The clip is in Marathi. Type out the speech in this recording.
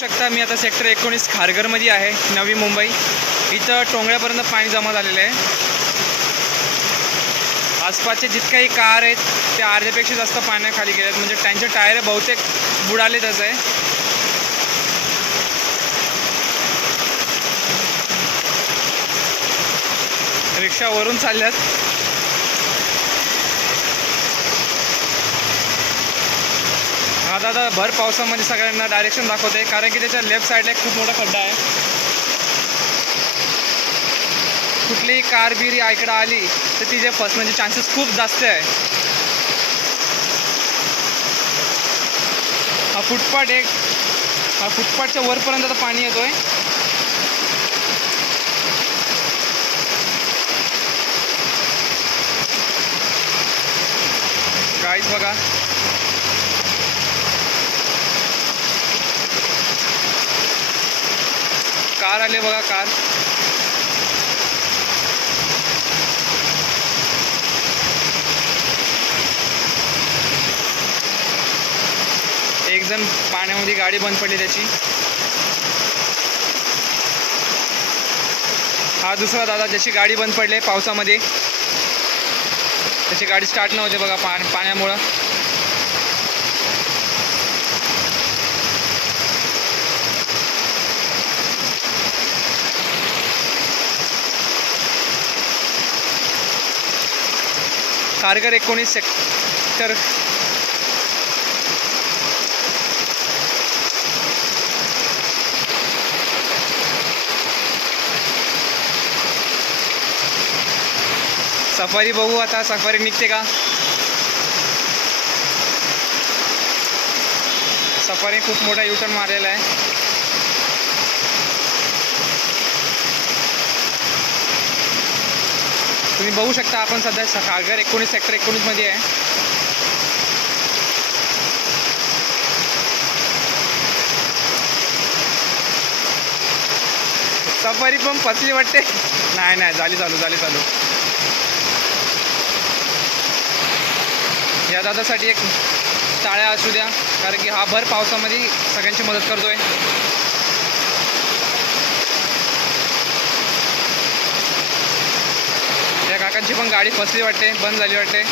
शकता मी आता सेक्टर 19 खारघरमध्ये आहे, नवी मुंबई. इथं टोंगळ्यापर्यंत पाणी जमा झालेलं आहे. आसपासचे जितक्याही कार आहेत ते अर्ध्यापेक्षा जास्त पाण्याखाली गेलेत, म्हणजे त्यांचे टायर बहुतेक बुडालेतच आहे. रिक्षा वरून चालल्यात. हा दादा भर पावसामध्ये सगळ्यांना डायरेक्शन दाखवते, कारण की त्याच्या लेफ्ट साईडला एक खूप मोठा खड्डा आहे. कुठलीही कार बीर इकडे आली तर तिचे फसण्याचे चान्सेस खूप जास्त आहे. हा फुटपाथच्या वरपर्यंत आता पाणी येतोय. गाईज बघा, कार आले बघा, कार. एक जण पाण्यामध्ये गाडी बंद पडली त्याची. हा दुसरा दादा ज्याची गाडी बंद पडली पावसामध्ये, त्याची गाडी स्टार्ट नव्हते बघा पाण्यामुळं. खारघर 19 सेक्टर सफारी बघू आता, सफारी निघते का. सफारी खूप मोठा युटर्न मारलेला आहे. तुम्ही बघू शकता, आपण सध्या खारघर 19 सेक्टर 19 मध्ये आहे. सफारी पण फसली वाटते. नाही झाली चालू. या दादासाठी एक टाळ्या असू द्या, कारण की हा भर पावसामध्ये सगळ्यांची मदत करतोय. या काकांची पण गाडी फसली वाटते, बंद झाली वाटते.